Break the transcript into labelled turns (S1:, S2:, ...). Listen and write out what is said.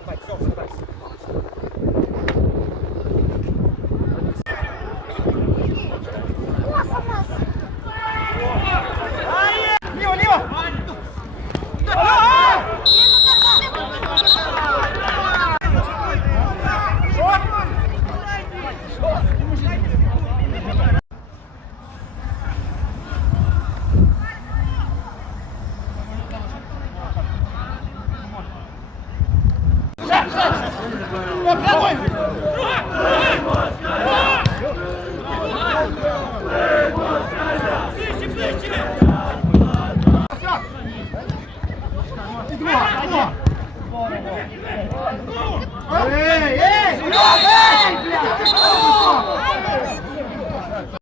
S1: Давай, все, вставай. Два, два.